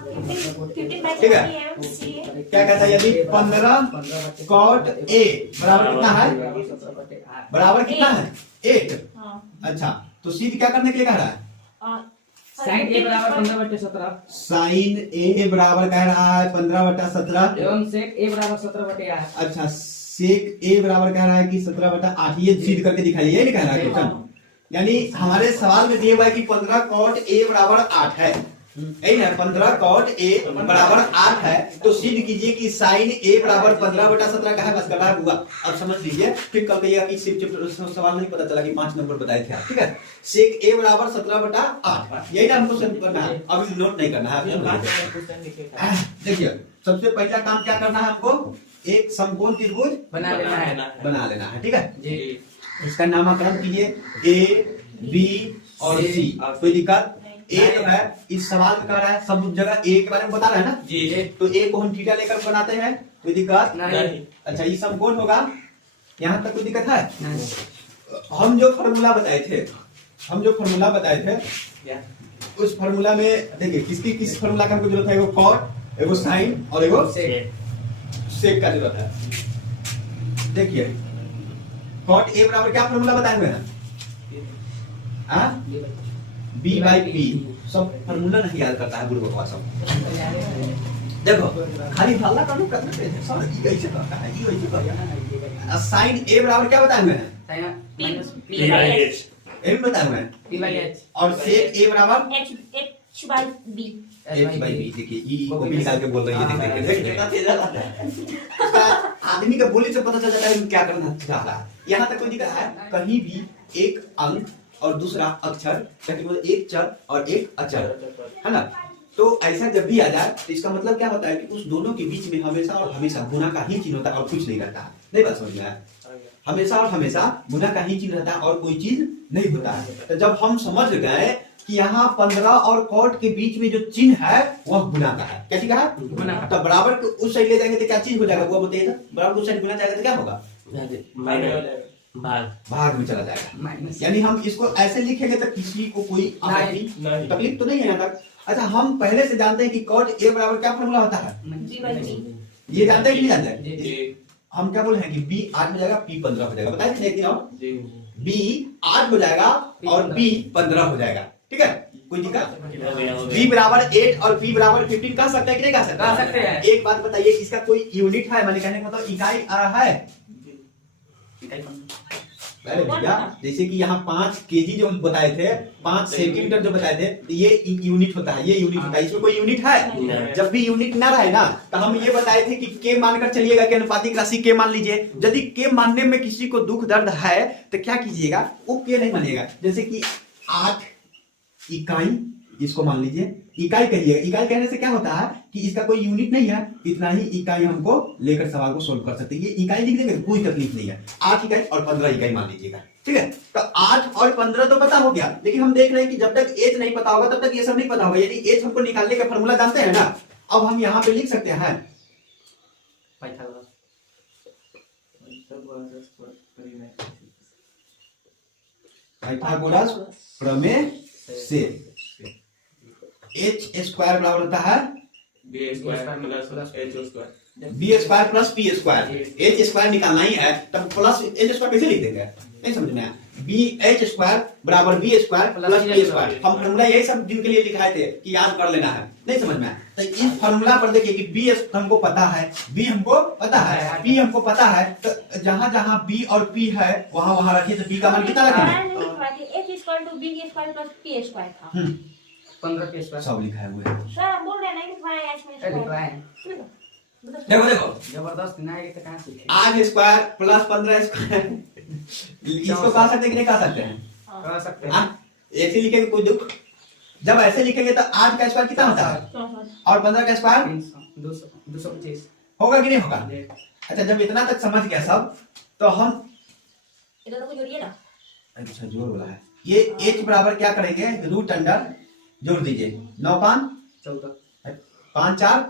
ठीक है, क्या कहता है यदि 15 कॉट ए बराबर कितना है, बराबर कितना है 8। अच्छा, तो सीध क्या करने के लिए कह रहा है, साइन ए बराबर 15/17, साइन ए बराबर कह रहा है 15/17 एवं सेक ए बराबर 17/8। अच्छा, सेक ए बराबर कह रहा है कि 17/8, ये सीध करके दिखाइए, ये नहीं कह रहा है क्वेश्चन। यानी हमारे सवाल में दिया हुआ है कि 15 कॉट ए बराबर 8 है, यही है 15 कॉट ए बराबर 8 है, तो सिद्ध कीजिए कि साइन ए बराबर 15/17 का है, बस करना हुआ। अब समझ लीजिए, फिर कल कहिएगा कि सिर्फ सवाल नहीं पता चला कि 5 नंबर बताए थे आप, ठीक है। सेक ए बराबर 17/8, यही ना हमको करना है, अभी नोट नहीं करना है। देखिए, सबसे पहला काम क्या करना है हमको, एक समकोण त्रिभुज बना लेना है, ठीक है जी। इसका नामकरण कीजिए ए बी और सी, कोई दिक्कत। ए जो है इस सवाल में कह रहा है, सब जगह ए के बारे में बता रहा है ना जी, तो ए को हम थीटा लेकर बनाते हैं, कोई दिक्कत नहीं। अच्छा, ये समकोण होगा, यहाँ तक कोई दिक्कत है नहीं। हम जो फार्मूला बताए थे उस फार्मूला में देखिए किस फार्मूला का हमको जरूरत है, एगो कॉट, एगो साइन और एगो सेक का जरूरत है। देखिए कॉट ए बराबर क्या फार्मूला बताए हुए हैं, बी बाई पी, सब फार्मूला नहीं याद करता है बुढ़वा सब। देखो खाली हल्ला करना करते हैं सर, ये कैसे करता है, ये वैसे करता है। साइन ए बराबर क्या बताए हुए हैं, पी बाई एच, ए भी बताए हुए हैं पी बाई एच, और सेक ए बराबर एच बाई बी। देखिए ये को भी निकाल के बोल रही है, देखिए आदमी का बोली से पता चल जाता है क्या करना चाह रहा है। यहाँ तक कोई दिक्कत है, कहीं भी एक अंक और दूसरा अक्षर, एक चर और एक अचर, है ना, तो ऐसा जब भी आ जाए तो इसका मतलब क्या होता है कि उस दोनों के बीच में हमेशा और हमेशा गुना का ही चिन्ह होता है और कुछ नहीं रहता है। नहीं बात समझ में आया, हमेशा और हमेशा गुना का ही चिन्ह रहता है और कोई चीज नहीं होता है। तो जब हम समझ गए कि यहाँ 15 और कॉट के बीच में जो चिन्ह है वह गुना का है, कैसी कहा गुना का, तो बराबर उस साइड ले जाएंगे तो क्या चीज हो जाएगा, वो बताइए, बराबर उस साइड गुना जाएगा तो क्या होगा, भाग में चला जाएगा। यानी हम इसको ऐसे लिखेंगे तो किसी को कोई तकलीफ तो नहीं है यहाँ तक। अच्छा, हम पहले से जानते हैं कि कॉट ए बराबर क्या फॉर्मूला होता है, ये जानते हैं कि नहीं जानते, हम क्या बोले हैं कि बी 8 हो जाएगा, पी 15 हो जाएगा, बताए थे लेकिन अब बी 8 हो जाएगा और पी 15 हो जाएगा, ठीक है, कोई दिक्कत। बी बराबर 8 और पी बराबर 15 कह सकते हैं कि नहीं कह सकते हैं। एक बात बताइए, इसका कोई यूनिट है, मैंने कहने का मतलब इकाई है, अरे भैया जैसे कि यहाँ 5 केजी जो बताए थे, 5 सेंटीमीटर जो बताए थे, तो ये यूनिट होता है, ये यूनिट होता है, इसमें कोई यूनिट है। जब भी यूनिट ना रहे ना तो हम ये बताए थे कि के मानकर चलिएगा कि अनुपातिक राशि के मान लीजिए। यदि के मानने में किसी को दुख दर्द है तो क्या कीजिएगा, वो के नहीं मानिएगा। जैसे कि 8 इकाई इसको मान लीजिए, इकाई कहिएगा। इकाई कहने से क्या होता है कि इसका कोई यूनिट नहीं है, इतना ही इकाई हमको लेकर सवाल को सोल्व कर सकते हैं। ये इकाई लिख देंगे कोई तकलीफ नहीं है। 8 इकाई और 15 इकाई मान लीजिएगा, ठीक है। तो 8 और 15 तो पता हो गया, लेकिन हम देख रहे हैं कि जब तक एच नहीं पता होगा तब तक ये सब नहीं पता होगा। यदि एच हमको निकालने का फॉर्मूला जानते हैं ना, अब हम यहाँ पे लिख सकते हैं पाइथागोरस प्रमेय से एच स्क्वायर बराबर होता है B square plus P square. H square निकालना ही है तब प्लस एच स्क्वायर कैसे लिख देंगे, नहीं समझ में आया। बी एच स्क्वायर बराबर B square plus P square. हम फॉर्मूला यही सब दिन के लिए लिखाए थे कि याद कर लेना है, नहीं समझ में आया। तो इस फॉर्मूला पर देखिए कि बी हमको पता है, बी हमको पता है, पी हमको पता है, तो जहां जहां बी और पी है वहां वहां रखिए। तो बी का मान कितना रखेंगे, 15 के स्क्वायर सब लिखा है। सर बोल रहे नहीं लिखवाया इसमें, देखो देखो जबरदस्त ना है तो कहां सीखे। 8 स्क्वायर प्लस 15 स्क्वायर इसको कह सकते हैं कि नहीं कह सकते हैं, कह सकते हैं। ऐसे लिखेंगे कोई दुख, जब ऐसे लिखेंगे तो 8 का स्क्वायर कितना होता है और 15 का स्क्वायर 225 होगा कि नहीं होगा। अच्छा, जब इतना तक समझ गया सब तो हम इधर को जोड़िए ना। अच्छा जोड़ वाला है ये। h बराबर क्या करेंगे, रूट अंडर जोड़ दीजिए, 9 5 14 5 4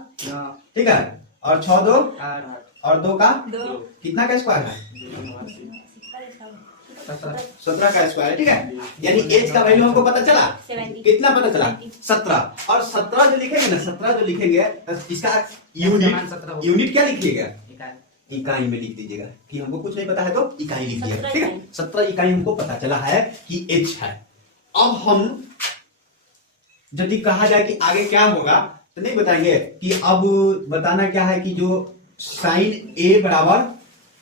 ठीक है, और 6 2 8 और 2 का 2 कितना का स्क्वायर है 17 का स्क्वायर है, ठीक है। यानी एच का वैल्यू हमको पता चला 70 कितना पता चला 17। और 17 जो लिखेंगे ना, 17 जो लिखेंगे तो इसका यूनिट क्या लिखिएगा, इकाई में लिख दीजिएगा कि हमको कुछ नहीं पता है तो इकाई लिख दिएगा, ठीक है। 17 इकाई हमको पता चला है कि एच है। अब हम यदि कहा जाए कि आगे क्या होगा तो नहीं बताएंगे कि अब बताना क्या है कि जो साइन ए बराबर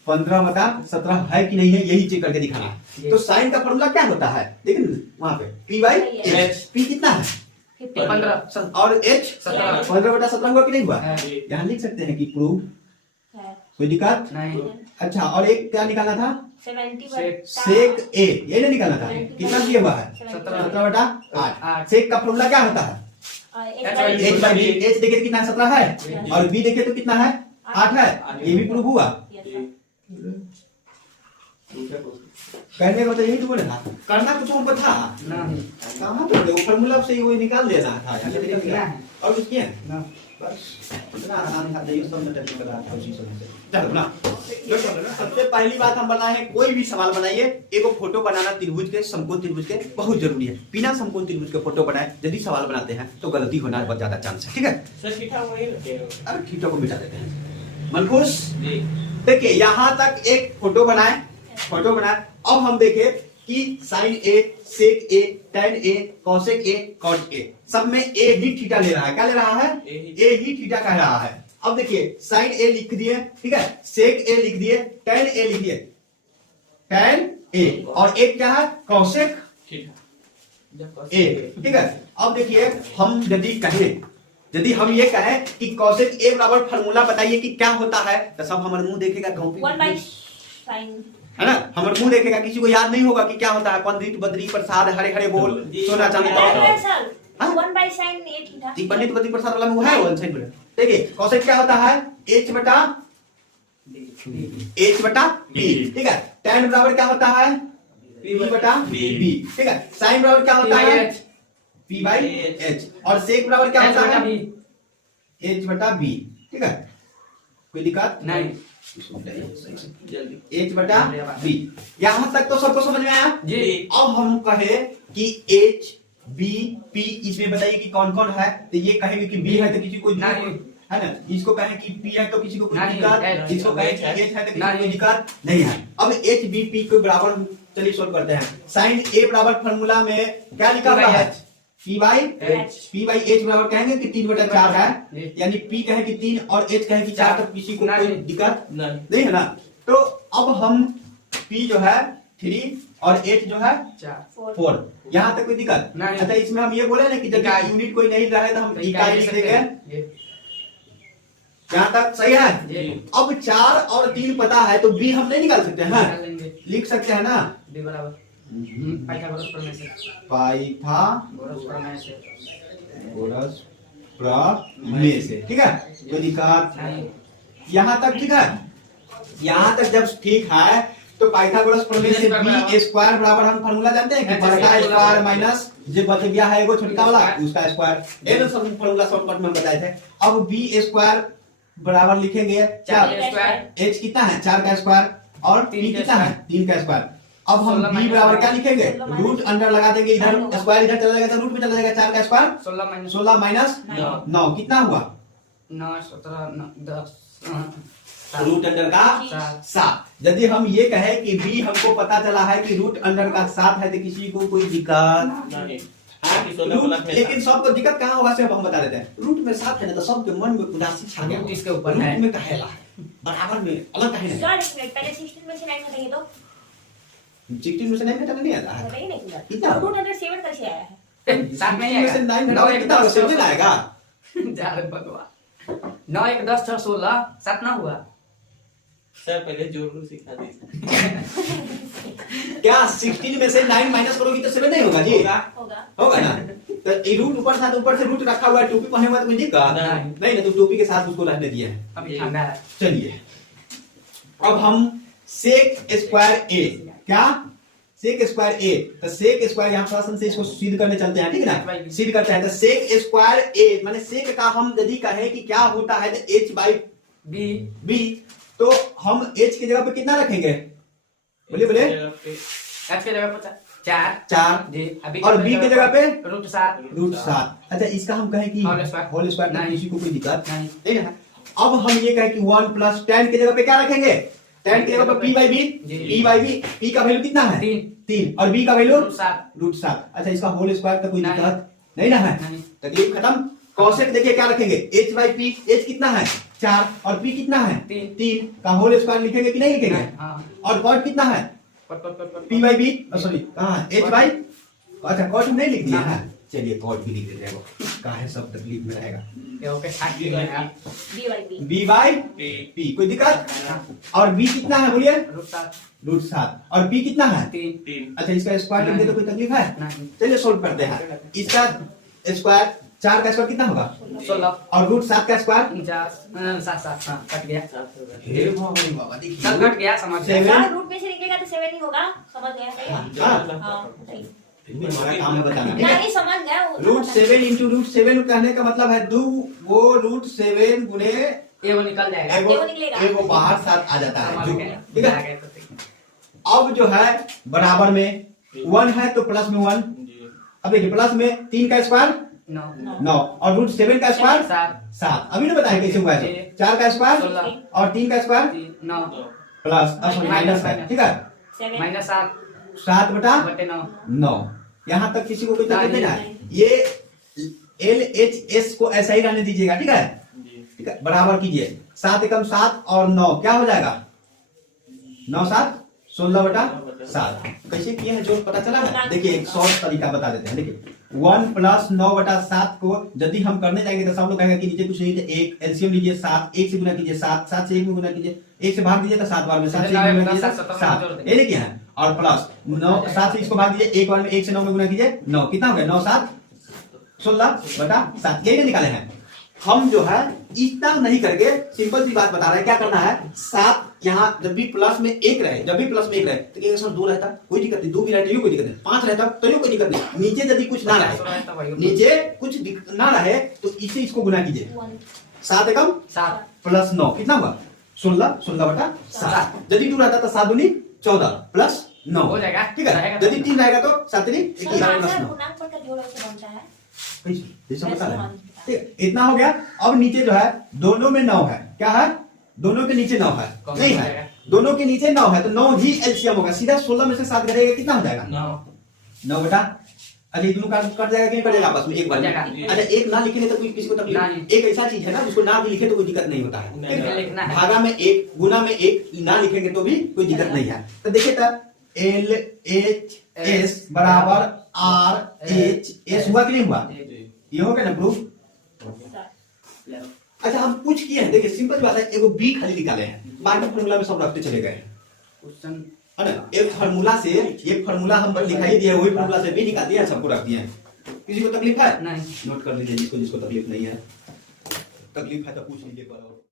15/17 है कि नहीं है, यही चेक करके दिखाना है। तो साइन का फॉर्मूला क्या होता है, देखिए वहां पे पी बाई एच। पी कितना है 15 और एच 15/17 हुआ कि नहीं हुआ। है। यहाँ लिख सकते हैं कि प्रूव, है कोई दिक्कत। नहीं अच्छा, और एक क्या निकालना था, 70 सेक ए, ये नहीं निकालना था। कितना दिया हुआ है 17/8। सेक का फॉर्मूला क्या होता है एच बाई बी। एच देखिए कितना है 17 है, और बी देखिए तो कितना है 8 है। ये भी प्रूव हुआ। कहने का तो यही तो बोले था, करना कुछ हमको था नहीं कहाँ पे, वो फॉर्मूला से ही वो निकाल देना था, ऐसे निकल गया। और कुछ किया ना बस इतना आसान था, ये सब में कर रहा था उसी समय से। चलो ना, सबसे पहली बात हम बनाए हैं, कोई भी सवाल बनाइए, एगो फोटो बनाना त्रिभुज के, समकोण त्रिभुज के बहुत जरूरी है। बिना समकोण त्रिभुज के फोटो बनाए यदि सवाल बनाते हैं तो गलती होना बहुत ज्यादा चांस है, ठीक है। अरे थीटा को मिटा देते हैं। मनखुश देखिए यहाँ तक एक फोटो बनाए, अब हम देखें कि साइन ए, सेक ए, tan ए, cosec ए, cot ए, सब में ए ही थीटा ले रहा है। क्या ले रहा है, ए ही थीटा कह रहा है। अब देखिए साइन ए लिख दिए, ठीक है, सेक ए लिख दिए, tan ए लिख दिए, tan ए, और एक क्या है cosec ए, ठीक है। अब देखिए हम यदि हम ये कहें कि cosec ए बराबर फॉर्मूला बताइए कि क्या होता है, तो सब हमारे मुंह देखेगा, कॉपी 1/sin है ना, हमारे मुंह देखेगा, किसी को याद नहीं होगा कि क्या होता है। पंडित बद्री प्रसाद हरे हरे बोल सोना चांदी सर हाँ? 1/sin ए थीटा। पंडित बद्री प्रसाद वाला मुंह है वन साइड में। देखिए कौशिक क्या होता है h बटा b, ठीक है। tan बराबर क्या होता है p बटा b, ठीक है। sin बराबर क्या होता है p बाई h, और sec बराबर क्या होता है h बटा b, ठीक है। कोई दिक्कत नहीं h बटा b। यहाँ तक तो सबको समझ में आया जी। अब हम कहे कि h b p, इसमें बताइए कि कौन कौन है, तो ये कहेंगे कि b है तो किसी को नहीं है ना, इसको कहें कि p है तो किसी को कोई नहीं, दिक्कत, इसको कहें कि h है तो किसी को कोई नहीं। दिक्कत नहीं है। अब h b p को बराबर चलिए सोल्व करते हैं। साइन a बराबर फॉर्मूला में क्या लिखा हुआ है p बाई h बराबर कहेंगे कि 3/4 है, यानी p कहे कि 3 और h कहे कि 4, तो किसी को कोई दिक्कत नहीं है ना। तो अब हम p जो है 3 और h जो है 4, यहाँ तक कोई दिक्कत नहीं। अच्छा, इसमें हम ये बोले ना कि जब यूनिट कोई नहीं रहे तो हम इकाई लिख देंगे, यहाँ तक सही है। अब 4 और 3 पता है तो b हम नहीं निकाल सकते हैं ना, लिख सकते हैं ना d बराबर पाइथागोरस प्रमेय से पाइथागोरस प्रमेय से, ठीक है। कोई दिक्कत नहीं यहाँ तक ठीक है। यहाँ तक जब ठीक है तो पाइथागोरस प्रमेय से b स्क्वायर बराबर हम फॉर्मूला जानते हैं कि बड़ा स्क्वायर माइनस जो बच गया है एगो छोटा वाला उसका स्क्वायर, ये तो सब फॉर्मूला शॉर्टकट में बताए थे। अब b स्क्वायर बराबर लिखेंगे 4 h कितना है 4 का स्क्वायर और p कितना है 3 का स्क्वायर। अब हम b बराबर क्या लिखेंगे रूट अंडर लगा देंगे, इधर स्क्वायर इधर चला जाएगा तो रूट में चला जाएगा, 4 का स्क्वायर 16 माइनस 9 कितना हुआ 9 17 10 रूट अंडर का 7। यदि हम ये कहें कि b हमको पता चला है कि रूट अंडर का 7 है तो किसी को कोई दिक्कत नहीं। लेकिन सबको दिक्कत कहाँ होगा सिर्फ हम बता देते हैं। रूट में 7 है ना तो सबके मन में उदासी छा गया, इसके ऊपर है रूट में कहेला बराबर में अलग कहे नहीं। सर एक मिनट पहले 16 में से 9 घटाएंगे तो 16 में से 9 घटाना नहीं आता है, बताइए ना कितना रूट अंडर 7 कैसे आया है। 7 नहीं 16 में से 9 घटाओगे कितना होगा 7 आएगा। जा भगवान 9 1 10 6 16 7 ना हुआ सर पहले जोड़ सिखा दी। क्या 16 में से 9 माइनस करोगी तो 7 नहीं होगा जी, होगा ना। तो ये रूट ऊपर से रूट रखा हुआ है, टोपी पहने हुआ तो कोई दिक्कत नहीं ना, तो टोपी के साथ उसको रहने दिया है। अभी ठंडा है। चलिए अब हम सेक स्क्वायर ए, क्या सेक स्क्वायर ए, तो सेक स्क्वायर यहाँ शासन से इसको सिद्ध करने चलते हैं, ठीक है ना। सिद्ध करते हैं तो सेक स्क्वायर ए माने सेक का हम यदि कहें कि क्या होता है तो h बाई बी, तो हम h की जगह पे कितना रखेंगे बोलिए बोले h की जगह पर 4 4 जी अभी और b की जगह पे √7 √7। अच्छा इसका हम कहें कि Whole square। होल स्क्वायर, नहीं। किसी को कोई दिक्कत नहीं। नहीं है। अब हम ये कहें कि 1 प्लस tan की जगह पे क्या रखेंगे? tan की जगह पे p by b, जी। p by b, p का वैल्यू कितना है? 3 और b का वैल्यू √7 अच्छा इसका होल स्क्वायर का कोई नहीं। दिक्कत नहीं ना है? नहीं। तकलीफ खत्म। कॉसेक देखिए क्या रखेंगे? h by p, h कितना है? 4 और p कितना है? 3 का होल स्क्वायर लिखेंगे कि नहीं लिखेंगे? हाँ और cot कितना है? p by b, सॉरी कहाँ है? h by, अच्छा cot नहीं लिख दिया है, चलिए cot भी लिख देते हैं, कहाँ है, सब तकलीफ में रहेगा। ये ओके 60 की है B by B b by p कोई दिक्कत? और b कितना है बोलिए? √7 और p कितना है? 3 अच्छा इसका स्क्वायर लिख दे तो कोई तकलीफ है? नहीं चलिए सोल्व करते हैं। इसका स्क्वायर 4 का स्क्वायर कितना होगा? 16 और √7 का स्क्वायर 49 7 हाँ कट गया हे भगवान बाबा चल देखिए कट गया समझ सेवन। गया चार रूट में से निकलेगा तो 7 ही होगा, समझ गया सही है। हाँ सही। हमारा काम है बताना, ठीक है? नहीं समझ गया वो तो √7 इंटू √7 कहने का मतलब है वो √7 गुने ये वो निकल जाएगा एगो निकलेगा। एगो बाहर साथ आ जाता है, समझ जो गया ठीक है। आ गया तो ठीक अब जो है बराबर में 1 है तो प्लस में 1, अब देखिए प्लस में 3 का स्क्वायर 9 9 और √7 का स्क्वायर 7 7। अभी ना बताया कैसे हुआ है? 4 का स्क्वायर 16 और 3 का स्क्वायर 9 प्लस माइनस है, ठीक है? 7 -7 7 बटा बटे 9 9। यहाँ तक किसी को कोई तकलीफ नहीं है? नहीं। ये LHS को ऐसा ही रहने दीजिएगा, ठीक है? ठीक है, बराबर कीजिए 7 एकम 7 और 9 क्या हो जाएगा? 9 7 16 बटा 7। कैसे किए हैं जो पता चला है? देखिए एक शॉर्ट तरीका बता देते हैं। देखिए 1 प्लस 9 बटा 7 को यदि हम करने जाएंगे तो सब लोग कहेंगे कि नीचे कुछ नहीं थे, एक एलसीएम लीजिए 7, 1 से गुना कीजिए 7, 7 से 1 में गुना कीजिए, 1 से भाग दीजिए तो 7 बार में, 7 से 1 में गुना कीजिए 7, ये नहीं किया है। और प्लस 9 7 से इसको भाग दीजिए, एक बार में 1 से 9 में गुना कीजिए 9, कितना हो गया? 9 7 16 बटा 7, ये निकाले हैं। हम जो है इतना नहीं करके सिंपल सी बात बता रहे हैं, क्या करना है? 7 यहाँ जब भी प्लस में 1 रहे, जब भी प्लस में 1 रहे तो क्या सर 2 रहता कोई दिक्कत नहीं, 2 भी रहता कोई दिक्कत नहीं, 5 रहता तो कोई दिक्कत नहीं, नीचे यदि कुछ ना रहे, नीचे कुछ ना रहे तो इसे इसको गुना कीजिए 7 एकम 7 प्लस 9 कितना हुआ? 16 16 बटा 7। यदि 2 रहता तो 7 दूनी 14 प्लस 9 हो जाएगा, ठीक है? रहेगा। यदि 3 रहेगा तो 7 3 सर 11 प्लस आंसर 9, गुणांक पर का जोड़ से बनता है। जैसा बता रहे हैं। ठीक है, इतना हो गया। अब नीचे जो है दोनों में 9 है, क्या है? दोनों के नीचे 9 है, कौन नहीं सा है, जाएगा? दोनों के नीचे 9 है तो 9 ही एलसीएम होगा, सीधा 16 में से 7 घटेगा कितना हो जाएगा? 9 बटा, अच्छा ये दोनों का कट जाएगा कि नहीं कटेगा आपस में एक बार में? जाएगा। अच्छा एक ना लिखने तो कोई किसी को तकलीफ नहीं। एक ऐसा चीज है ना जिसको ना भी लिखे तो कोई दिक्कत नहीं होता है, नहीं, ठीक है? लिखना है। भागा में 1 गुना में 1 ना लिखेंगे तो भी कोई दिक्कत नहीं है। तो देखिए तब LHS बराबर RHS हुआ कि नहीं हुआ? ये हो गया ना प्रूफ? अच्छा हम कुछ किए हैं, देखिए सिंपल बात है, एगो बी खाली निकाले हैं, बाकी फॉर्मूला में सब रखते चले गए हैं, क्वेश्चन है ना? एक फार्मूला हम लिखाई दिया, वही फार्मूला से भी निकाल दिया, सबको रख दिए हैं। किसी को तकलीफ है? नहीं नोट कर लीजिए, जिसको तकलीफ नहीं है, तकलीफ है तो पूछ लीजिए।